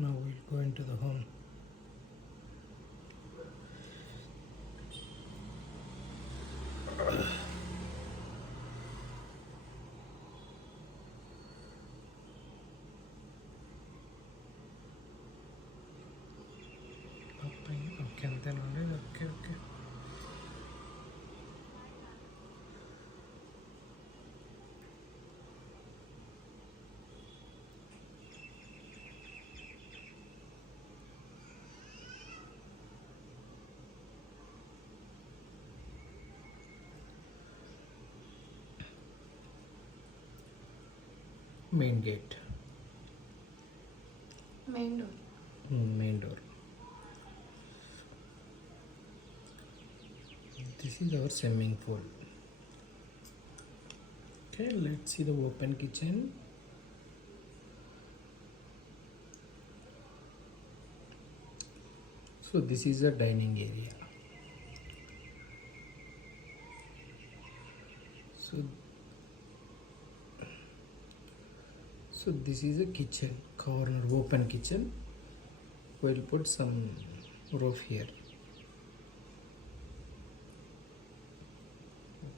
Now we'll go into the home. Okay, okay. Main gate. Main door. Main door. This is our swimming pool. Okay, let's see the open kitchen. So this is a dining area. So this is a kitchen corner, open kitchen. We'll put some roof here.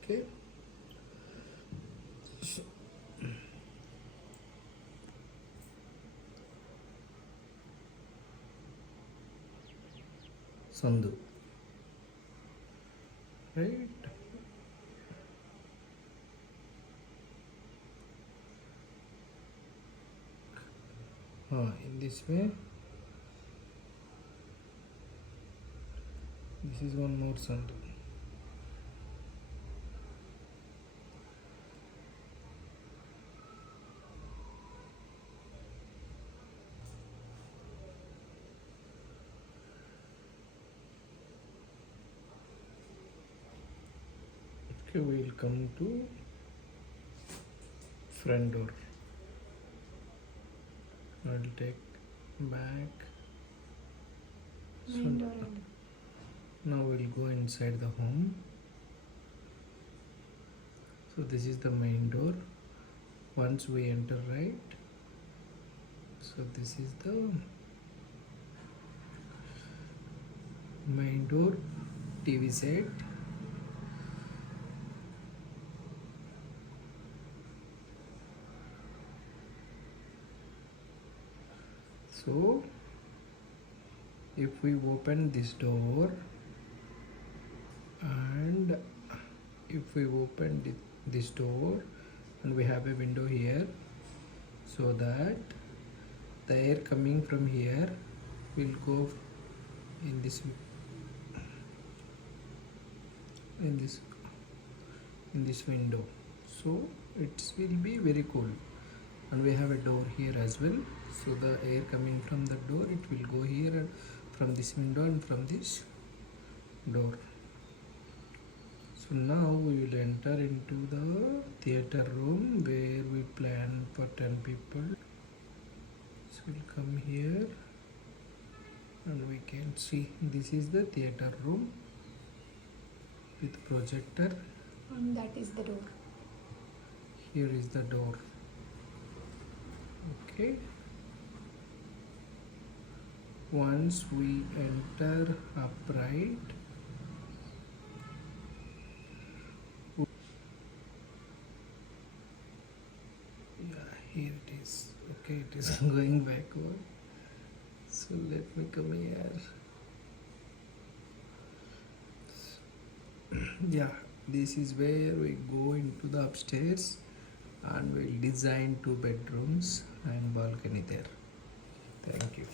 Okay. Sandu. Right. In this way. This is one more Sandu. Okay, we'll come to front door. I'll take back. Main door. Now we'll go inside the home. So this is the main door. Once we enter right, so this is the main door, TV set. So if we open this door and if we open this door and we have a window here, so that the air coming from here will go in this window, so it will be very cool. And we have a door here as well, so the air coming from the door, it will go here and from this window and from this door. So now we will enter into the theater room where we plan for 10 people. So we'll come here and we can see this is the theater room with projector. And that is the door. Here is the door. Okay. Once we enter upright, here it is. Okay, it is going backward. So let me come here. Yeah, this is where we go into the upstairs and we'll design 2 bedrooms and balcony there. Thank you.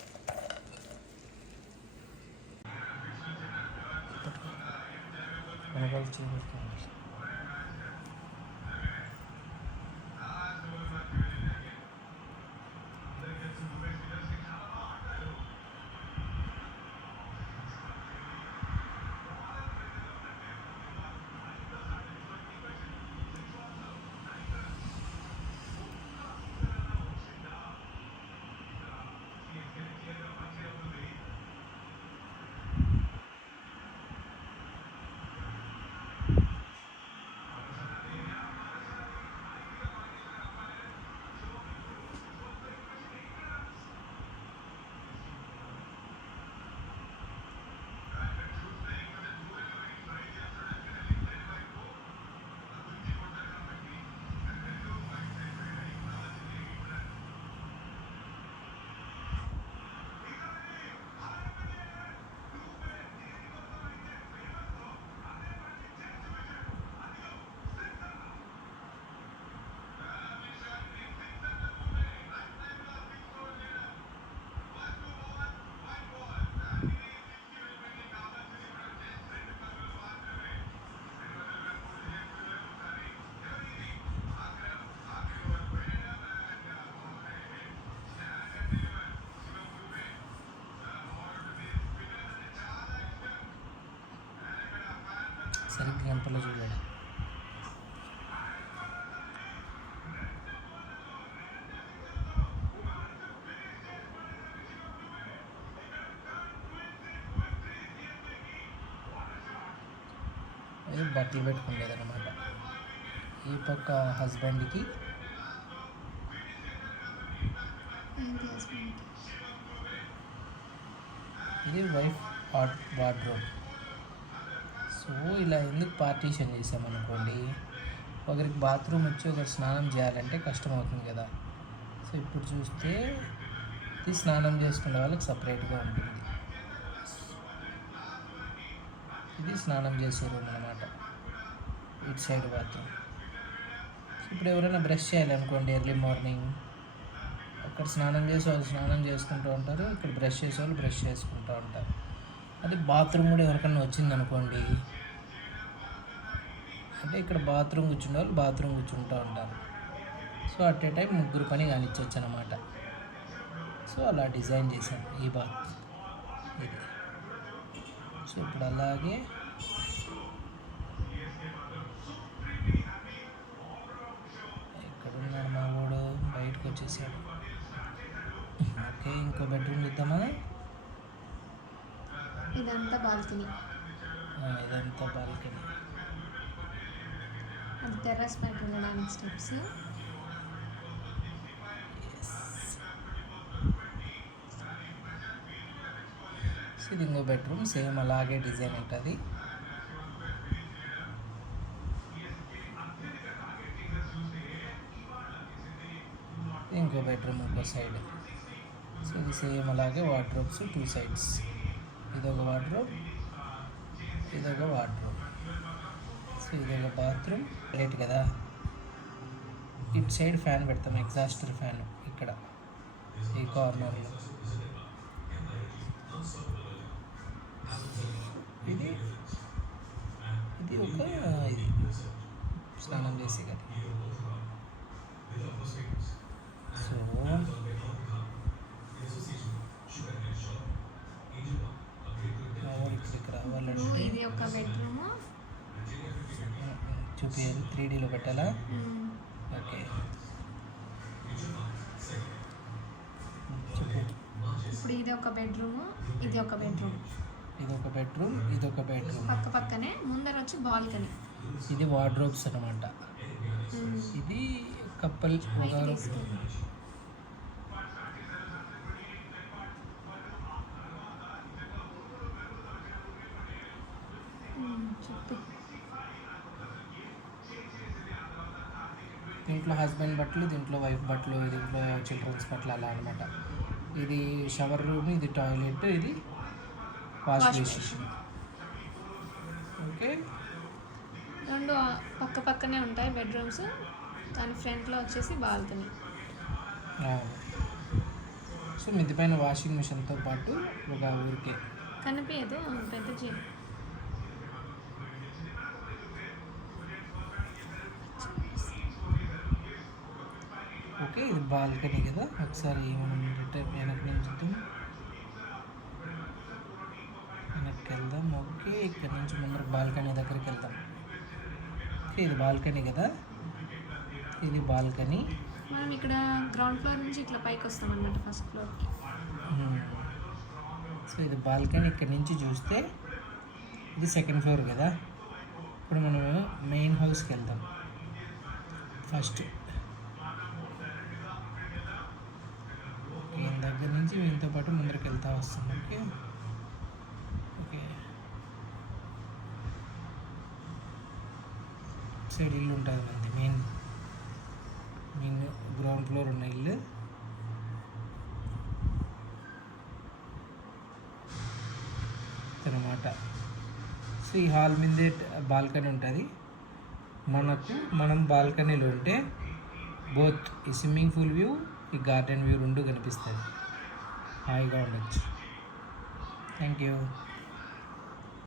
సరిగ్గా కనపడలో చూడాలి. ఇది బట్టలు పెట్టుకునేదన్నమాట. ఈ పక్క హస్బెండ్కి, ఇది వైఫ్ వార్డ్రోబ్. సో ఇలా ఎందుకు పార్టీషన్ చేసామనుకోండి, ఒకరికి బాత్రూమ్ వచ్చి ఒకరు స్నానం చేయాలంటే కష్టం అవుతుంది కదా. సో ఇప్పుడు చూస్తే ఇది స్నానం చేసుకునే వాళ్ళకి సపరేట్గా ఉంటుంది. ఇది స్నానం చేసే రూమ్ అనమాట, ఇటు సైడ్ బాత్రూమ్. ఇప్పుడు ఎవరైనా బ్రష్ చేయాలనుకోండి ఎర్లీ మార్నింగ్, అక్కడ స్నానం చేసే వాళ్ళు స్నానం చేసుకుంటూ ఉంటారు, ఇక్కడ బ్రష్ చేసే వాళ్ళు బ్రష్ చేసుకుంటూ ఉంటారు. అది బాత్రూమ్ కూడా ఎవరికైనా వచ్చిందనుకోండి, అంటే ఇక్కడ బాత్రూమ్ కూర్చునే వాళ్ళు బాత్రూమ్ కూర్చుంటూ ఉంటారు. సో అట్ ఏ టైం ముగ్గురు పని కానిచ్చవచ్చు అనమాట. సో అలా డిజైన్ చేశాను ఈ బాత్ ఇది. సో ఇప్పుడు అలాగే ఎక్కడున్నాడు మా వాడు, బయటకు వచ్చేసాడు. ఓకే, ఇంకో బెడ్రూమ్ చూద్దామా. ఇదంతా బాల్కనీ, ఇదంతా బాల్కనీ. అది టెర్రస్ పైకి ఉండడానికి స్టెప్స్. ఇది ఇంకో బెడ్రూమ్, సేమ్ అలాగే డిజైన్ ఉంటుంది. ఇంకో బెడ్రూమ్ ఇంకో సైడ్. సో ఇది సేమ్ అలాగే వార్డ్రోబ్స్ 2 సైడ్స్. ఇదొక వార్డ్రోబ్, ఇదొక వార్డ్రోబ్. సో ఇదొక బాత్రూమ్ ప్లేట్ కదా. ఇటు సైడ్ ఫ్యాన్ పెడతాం, ఎగ్జాస్టర్ ఫ్యాన్ ఇక్కడ ఈ కార్నర్లో. ఇది ఇది ఒక ఇది స్నానం చేసే కదా. సో ఇక్కడికి రావాలంటే ఇది ఒక బెడ్రూమ్. చూపించాలి, 3Dలో పెట్టాలా. ఓకే చెప్పు. ఇప్పుడు ఇది ఒక బెడ్రూమ్, ఇది ఒక బెడ్రూమ్, ఇది ఒక బెడ్రూమ్, ఇది ఒక బెడ్రూమ్. పక్క పక్కనే. ముందర వచ్చి బాల్కనీ. ఇది వార్డ్రోబ్స్ అనమాట. ఇది కప్పల్ చెప్పు. దీంట్లో హస్బెండ్ బట్టలు, దీంట్లో వైఫ్ బట్టలు, దీంట్లో చిల్డ్రన్స్ బట్టలు అలా అనమాట. ఇది షవర్ రూమ్, ఇది టాయిలెట్, ఇది వాష్ బేసిన్. ఓకే, రెండు పక్క పక్కనే ఉంటాయి బెడ్రూమ్స్. దాని ఫ్రంట్లో వచ్చేసి బాల్కనీ. సో మిద్ది పైన వాషింగ్ మిషన్తో పాటు ఒక ఊరికే కనిపించదు పెద్ద చేయి. ఓకే, ఇది బాల్కనీ కదా. ఒకసారి మనం రిటర్న్ వెనక్కి నుంచి వెనక్కి వెళ్దాం. ఓకే, ఇక్కడ నుంచి ముందర బాల్కనీ దగ్గరికి వెళ్దాం. ఓకే, ఇది బాల్కనీ కదా. ఇది బాల్కనీ. మనం ఇక్కడ గ్రౌండ్ ఫ్లోర్ నుంచి ఇట్లా పైకి వస్తాం అన్నట్టు ఫస్ట్ ఫ్లోర్కి. సో ఇది బాల్కనీ. ఇక్కడ నుంచి చూస్తే ఇది సెకండ్ ఫ్లోర్ కదా. ఇప్పుడు మనం మెయిన్ హౌస్కి వెళ్దాం ఫస్ట్. ఈయన దగ్గర నుంచి వీళ్ళతో పాటు ముందరికి వెళ్తా వస్తాం. ఓకే ఓకే, సైడ్ ఇల్లు ఉంటుంది మనది. మెయిన్ గ్రౌండ్ ఫ్లోర్ ఉన్న ఇల్లు. అనమాట. సో ఈ హాల్ మీదే బాల్కనీ ఉంటుంది మనం బాల్కనీలో ఉంటే బోత్ ఈ స్విమ్మింగ్ పూల్ వ్యూ, ఈ గార్డెన్ వ్యూ రెండు కనిపిస్తుంది. హాయిగా ఉండొచ్చు. Thank you.